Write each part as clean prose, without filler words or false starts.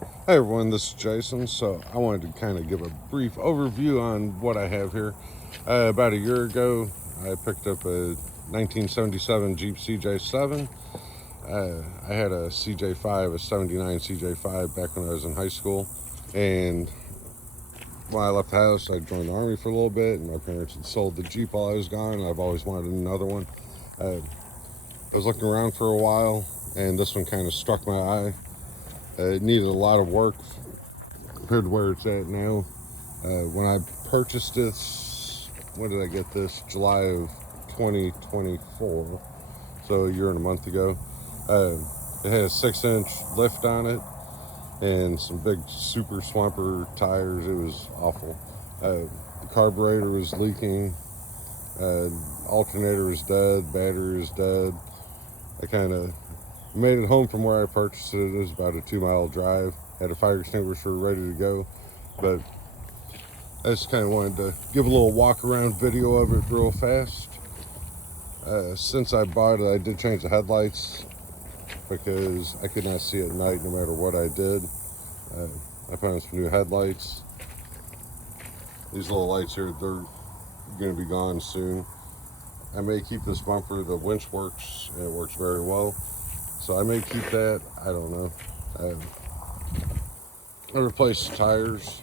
Hey everyone, this is Jason. So I wanted to kind of give a brief overview on what I have here. About a year ago, I picked up a 1977 Jeep CJ7. I had a CJ5, a 79 CJ5 back when I was in high school. And when I left the house, I joined the Army for a little bit, and my parents had sold the Jeep while I was gone, and I've always wanted another one. I was looking around for a while, and this one kind of struck my eye. It needed a lot of work compared to where it's at now. When I purchased this, when did I get this? July of 2024, so a year and a month ago. It had a 6-inch lift on it and some big super swamper tires. It was awful. The carburetor was leaking, alternator was dead, battery was dead. I kind of made it home from where I purchased it. It was about a 2-mile drive. Had a fire extinguisher ready to go, but I just kind of wanted to give a little walk around video of it real fast. Since I bought it, I did change the headlights because I could not see at night no matter what I did. I put on some new headlights. These little lights here, they're going to be gone soon. I may keep this bumper. The winch works, and it works very well. So I may keep that. I don't know. I replaced the tires.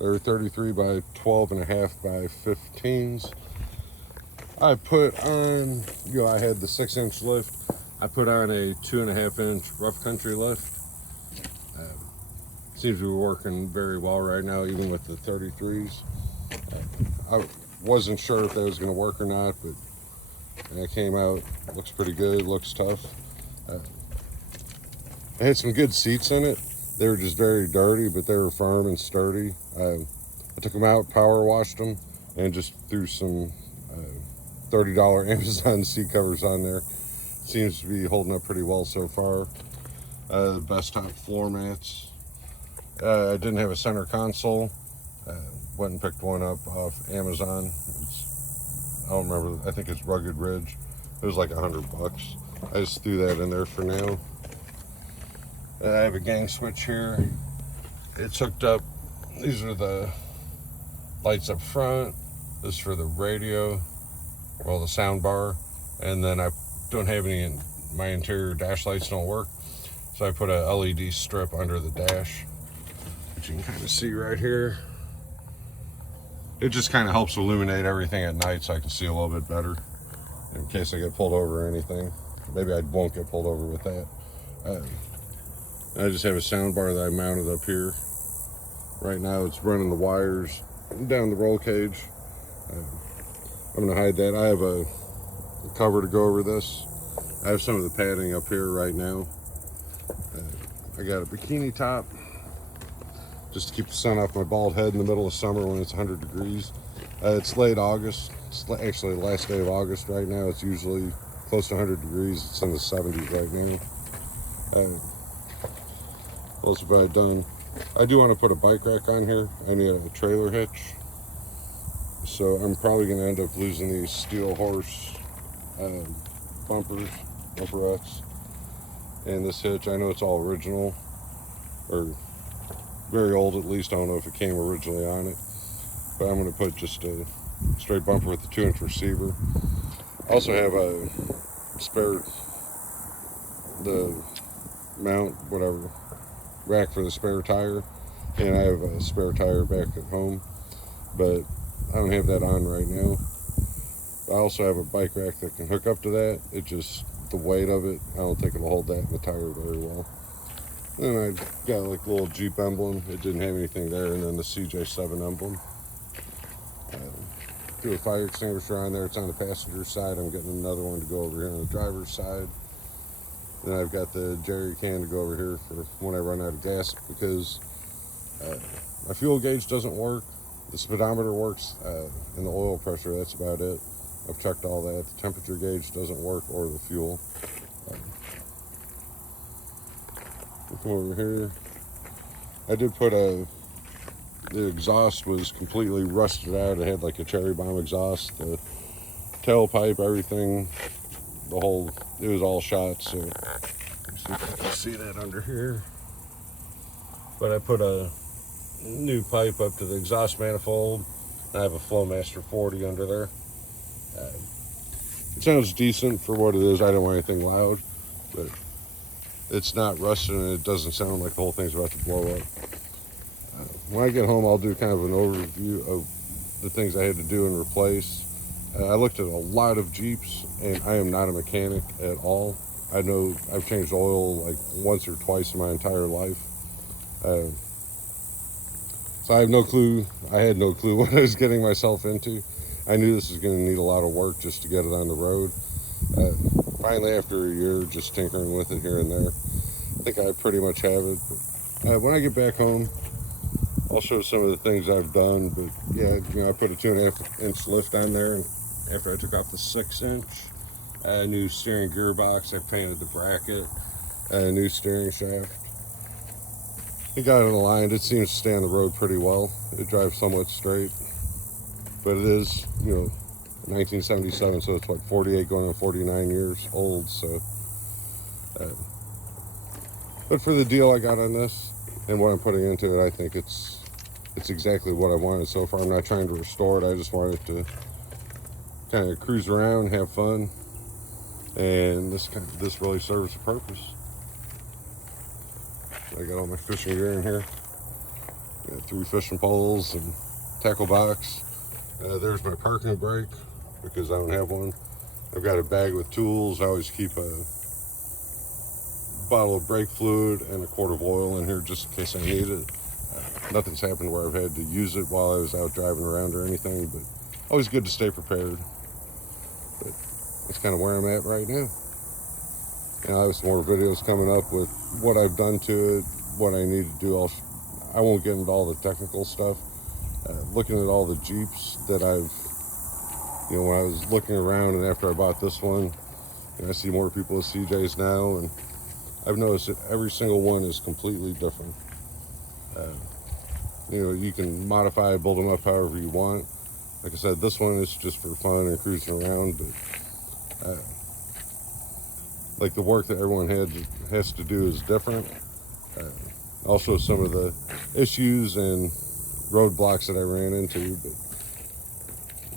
They're 33 by 12 and a half by 15s. I put on, I had the 6-inch lift. I put on a 2.5-inch rough country lift. Seems to be working very well right now, even with the 33s. I wasn't sure if that was going to work or not, but it came out. Looks pretty good. Looks tough. I had some good seats in it. They were just very dirty, but they were firm and sturdy. I took them out, power washed them, and just threw some $30 Amazon seat covers on there. Seems to be holding up pretty well so far. Best top floor mats. I didn't have a center console. Went and picked one up off Amazon. I don't remember. I think it's Rugged Ridge. It was like $100. I just threw that in there for now. I have a gang switch here. It's hooked up. These are the lights up front. This is for the radio, well, the sound bar. And then I don't have any, my interior dash lights don't work. So I put a LED strip under the dash, which you can kind of see right here. It just kind of helps illuminate everything at night so I can see a little bit better in case I get pulled over or anything. Maybe I won't get pulled over with that. I just have a sound bar that I mounted up here. Right now it's running the wires down the roll cage. I'm going to hide that. I have a cover to go over this. I have some of the padding up here right now. I got a bikini top just to keep the sun off my bald head in the middle of summer when it's 100 degrees. It's late August. It's actually the last day of August right now. It's usually close to 100 degrees. It's in the 70s right now. What else have I done? I do want to put a bike rack on here. I need a trailer hitch. So I'm probably going to end up losing these steel horse bumperettes. And this hitch, I know it's all original, or very old at least. I don't know if it came originally on it. But I'm going to put just a straight bumper with a 2-inch receiver. I also have a spare, the mount, whatever, rack for the spare tire, and I have a spare tire back at home, but I don't have that on right now. I also have a bike rack that can hook up to that. It just, the weight of it, I don't think it'll hold that in the tire very well. Then I got like a little Jeep emblem. It didn't have anything there, and then the CJ7 emblem. Threw a fire extinguisher on there. It's on the passenger side. I'm getting another one to go over here on the driver's side. Then I've got the jerry can to go over here for when I run out of gas, because my fuel gauge doesn't work. The speedometer works, and the oil pressure, that's about it. I've checked all that. The temperature gauge doesn't work, or the fuel. Come over here. I did put the exhaust was completely rusted out. It had like a cherry bomb exhaust. The tailpipe, everything, it was all shot. So let's see if I can see that under here. but I put a new pipe up to the exhaust manifold. I have a Flowmaster 40 under there. It sounds decent for what it is. I don't want anything loud, but it's not rusting and it doesn't sound like the whole thing's about to blow up. When I get home, I'll do kind of an overview of the things I had to do and replace. I looked at a lot of Jeeps, and I am not a mechanic at all. I know I've changed oil like once or twice in my entire life. So I have no clue. I had no clue what I was getting myself into. I knew this was going to need a lot of work just to get it on the road. Finally, after a year, just tinkering with it here and there, I think I pretty much have it. But when I get back home, I'll show some of the things I've done. But yeah, I put a 2.5 inch lift on there, and after I took off the 6 inch, a new steering gearbox. I painted the bracket, a new steering shaft. It got it aligned. It seems to stay on the road pretty well. It drives somewhat straight, but it is, 1977, so it's like 48 going on 49 years old. So, but for the deal I got on this and what I'm putting into it, I think it's exactly what I wanted so far. I'm not trying to restore it. I just wanted to kind of cruise around, have fun, and this really serves a purpose. I got all my fishing gear in here. Got 3 fishing poles and tackle box. There's my parking brake because I don't have one. I've got a bag with tools. I always keep a bottle of brake fluid and a quart of oil in here just in case I need it. Nothing's happened where I've had to use it while I was out driving around or anything, but always good to stay prepared. But that's kind of where I'm at right now. And I have some more videos coming up with what I've done to it, what I need to do. I won't get into all the technical stuff. Looking at all the Jeeps that I've, when I was looking around and after I bought this one, I see more people with CJs now, and I've noticed that every single one is completely different. You can modify, build them up however you want. Like I said, this one is just for fun and cruising around, but like the work that everyone has to do is different. Also some of the issues and roadblocks that I ran into, but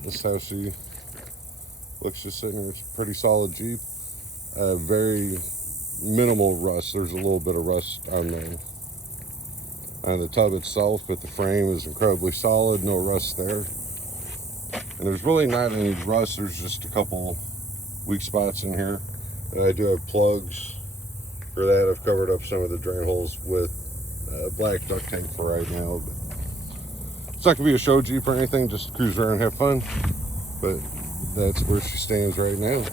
this is how she looks just sitting here. It's a pretty solid Jeep. Very minimal rust. There's a little bit of rust on the tub itself, but the frame is incredibly solid, no rust there. And there's really not any rust. There's just a couple weak spots in here. And I do have plugs for that. I've covered up some of the drain holes with black duct tape for right now. But it's not gonna be a show Jeep or anything, just cruise around and have fun. But that's where she stands right now.